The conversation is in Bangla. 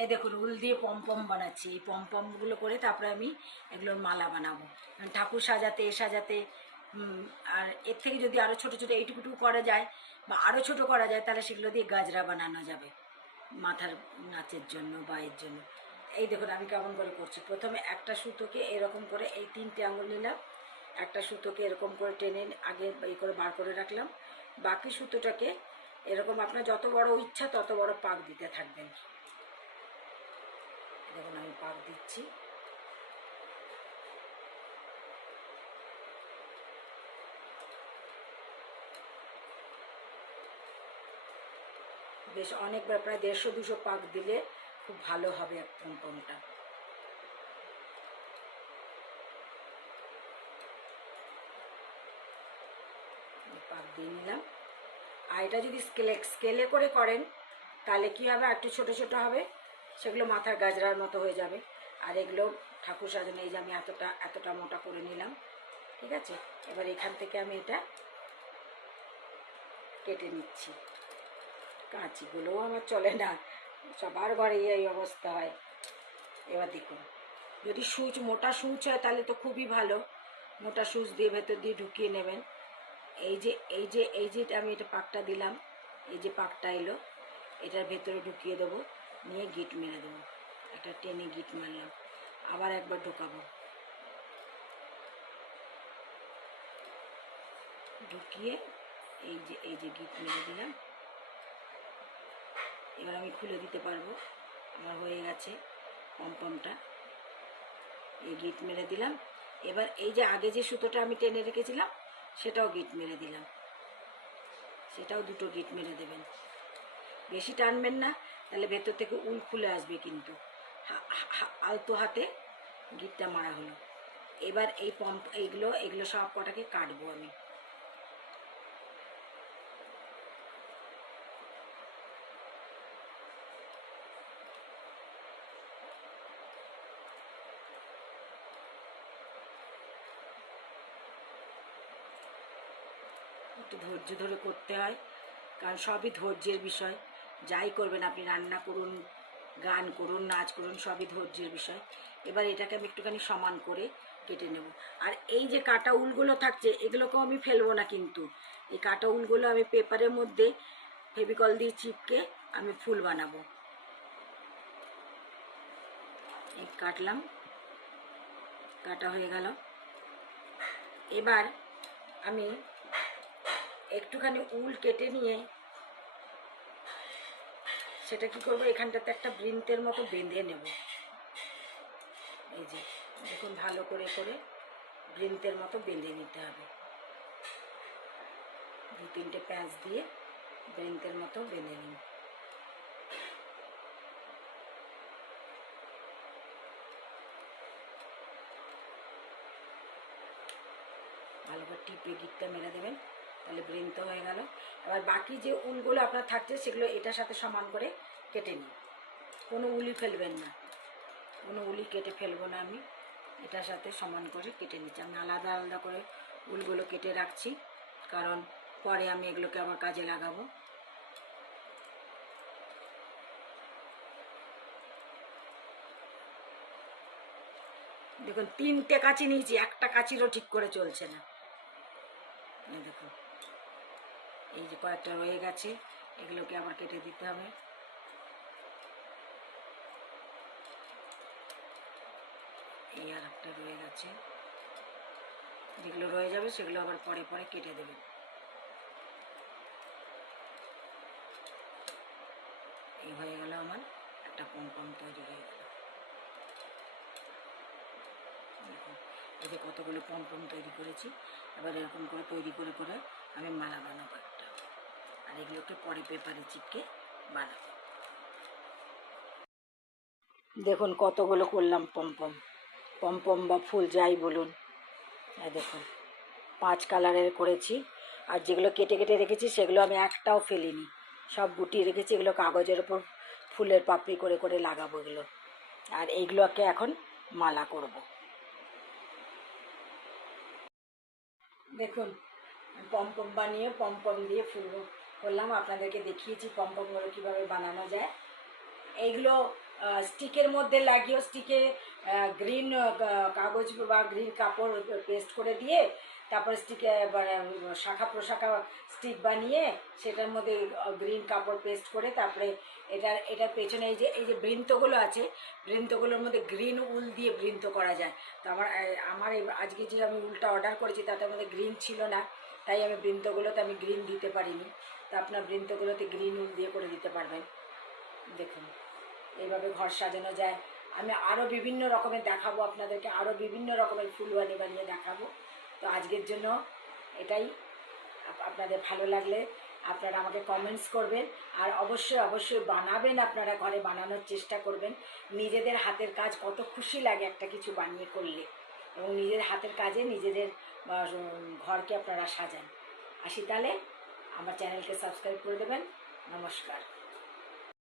এই দেখুন, উল দিয়ে পমপম বানাচ্ছি। এই পমপমগুলো করে তারপরে আমি এগুলোর মালা বানাবো। ঠাকুর সাজাতে, এ সাজাতে আর এর থেকে যদি আরও ছোটো ছোটো এইটুকুটুকু করা যায় বা আরও ছোটো করা যায়, তাহলে সেগুলো দিয়ে গাজরা বানানো যাবে মাথার নাচের জন্য বা এর জন্য। এই দেখুন, আমি কেমন করে করছি। প্রথমে একটা সুতোকে এরকম করে এই তিনটে আঙুল নিলাম। একটা সুতোকে এরকম করে টেনে আগে এই করে বার করে রাখলাম। বাকি সুতোটাকে এরকম আপনার যত বড় ইচ্ছা তত বড় পাক দিতে থাকবেন। দেখুন আমি পাক দিচ্ছি। বেশ অনেকবার প্রায় দেড়শো, দুশো পাক দিলে খুব ভালো হবে এই পাক দিয়ে নিলাম। আর এটা যদি স্কেলে স্কেলে করে করেন, তাহলে কি হবে? একটু ছোটো ছোটো হবে। সেগুলো মাথার গাজরার মতো হয়ে যাবে। আর এগুলো ঠাকুর সাজানো, এই যে আমি এতটা এতটা মোটা করে নিলাম। ঠিক আছে? এবার এখান থেকে আমি এটা কেটে নিচ্ছি। কাঁচিগুলোও আমার চলে না। সবার ঘরে এই অবস্থা হয়। এবার দেখুন, যদি সুচ, মোটা সুচ হয় তাহলে তো খুবই ভালো। মোটা সুচ দিয়ে ভেতর দিয়ে ঢুকিয়ে নেবেন। এই যে এই যে এই যে আমি এটা পাকটা দিলাম। এই যে পাকটা এলো, এটার ভেতরে ঢুকিয়ে দেবো। নিয়ে গিট মেরে দেবো। একটা টেনে গিট মারলাম। আবার একবার ঢোকাবো। ঢুকিয়ে এই যে এই যে গিট মেরে দিলাম। এবার আমি খুলে দিতে পারব। আমার হয়ে গেছে পমপমটা। এই গিট মেরে দিলাম। এবার এই যে আগে যে সুতোটা আমি টেনে রেখেছিলাম, সেটাও গিট মেরে দিলাম। সেটাও দুটো গিট মেরে দেবেন। বেশি টানবেন না। তাহলে ভেতর থেকে উল খুলে আসবে কিন্তু। আলতো হাতে গিটটা মারা হলো। এবার এই পম্প এইগুলো এগুলো সব কটাকে কাটবো আমি। একটু ধৈর্য ধরে করতে হয়, কারণ সবই ধৈর্যের বিষয়। যাই করবেন, আপনি রান্না করুন, গান করুন, নাচ করুন, সবই ধৈর্যের বিষয়। এবার এটাকে আমি একটুখানি সমান করে কেটে নেব। আর এই যে কাটা উলগুলো থাকছে, এগুলোকেও আমি ফেলব না কিন্তু। এই কাটা উলগুলো আমি পেপারের মধ্যে ফেভিকল দিয়ে চিপকে আমি ফুল বানাবো। এই কাটলাম, কাটা হয়ে গেল। এবার আমি একটুখানি উল কেটে নিয়ে সেটা কি করব? এখানটাতে একটা বৃন্তের মতো বেঁধে নেব। এই যে, দেখুন, ভালো করে করে বৃন্তের মতো বেঁধে নিতে হবে। দু তিনটে প্যাঁচ দিয়ে বৃন্তের মতো বেঁধে নিন। ভালো করে টিপে গিটটা মেরে দেবেন। তাহলে বৃন্ত হয়ে গেল। এবার বাকি যে উলগুলো আপনার থাকছে, সেগুলো এটার সাথে সমান করে কেটে নিন। কোনো উলি ফেলবেন না। কোনো উলি কেটে ফেলব না আমি। এটার সাথে সমান করে কেটে নিচ্ছি। আমি আলাদা আলাদা করে উলগুলো কেটে রাখছি, কারণ পরে আমি এগুলোকে আবার কাজে লাগাবো। দেখুন, তিনটে কাঁচি নিয়েছি, একটা কাঁচিরও ঠিক করে চলছে না এই দেখুন এই যে কয়েকটা রয়ে গেছে, এগুলোকে আবার কেটে দিতে হবে। এই আর একটা রয়ে গেছে। যেগুলো রয়ে যাবে সেগুলো আবার পরে পরে কেটে দেবেন এই হয়ে গেল আমার, একটা পমপম তৈরি হয়ে গেল। যে কতগুলো পমপম তৈরি করেছি, এবার এরকম করে তৈরি করে করে আমি মালা বানাবো। আর এগুলোকে পরে পেপারে চিপকে বানাবো। দেখুন কতগুলো করলাম পমপম। পমপম বা ফুল যাই বলুন। দেখুন, পাঁচ কালারের করেছি। আর যেগুলো কেটে কেটে রেখেছি, সেগুলো আমি একটাও ফেলিনি। সব গুটিয়ে রেখেছি, এগুলো কাগজের ওপর ফুলের পাপড়ি করে করে লাগাবো এগুলো। আর এইগুলোকে এখন মালা করব। দেখুন, পমপম বানিয়ে পমপম দিয়ে ফুল করলাম আপনাদেরকে দেখিয়েছি পমপমগুলো কীভাবে বানানো যায়। এইগুলো স্টিকের মধ্যে লাগিয়েও স্টিকে গ্রিন কাগজ বা গ্রিন কাপড় পেস্ট করে দিয়ে তারপরে স্টিকে শাখা প্রশাখা স্টিক বানিয়ে সেটার মধ্যে গ্রিন কাপড় পেস্ট করে তারপরে এটার এটার পেছনে এই যে এই যে বৃন্তগুলো আছে, বৃন্তগুলোর মধ্যে গ্রিন উল দিয়ে বৃন্ত করা যায়। তো আমার আমার আজকে যে আমি উলটা অর্ডার করেছি তাতে মধ্যে গ্রিন ছিল না, তাই আমি বৃন্তগুলোতে আমি গ্রিন দিতে পারিনি। তো আপনার বৃন্তগুলোতে গ্রিন উল দিয়ে করে দিতে পারবেন। দেখুন, এইভাবে ঘর সাজানো যায়। আমি আরও বিভিন্ন রকমের দেখাবো আপনাদেরকে আরও বিভিন্ন রকমের ফুলবানি বানিয়ে দেখাবো। তো আজকের জন্য এটাই। আপনাদের ভালো লাগলে আপনারা আমাকে কমেন্টস করবেন আর অবশ্যই অবশ্যই বানাবেন আপনারা ঘরে বানানোর চেষ্টা করবেন। নিজেদের হাতের কাজ কত খুশি লাগে একটা কিছু বানিয়ে করলে এবং নিজের হাতের কাজে নিজেদের ঘরকে আপনারা সাজান। আসি তাহলে। আমার চ্যানেলকে সাবস্ক্রাইব করে দেবেন। নমস্কার।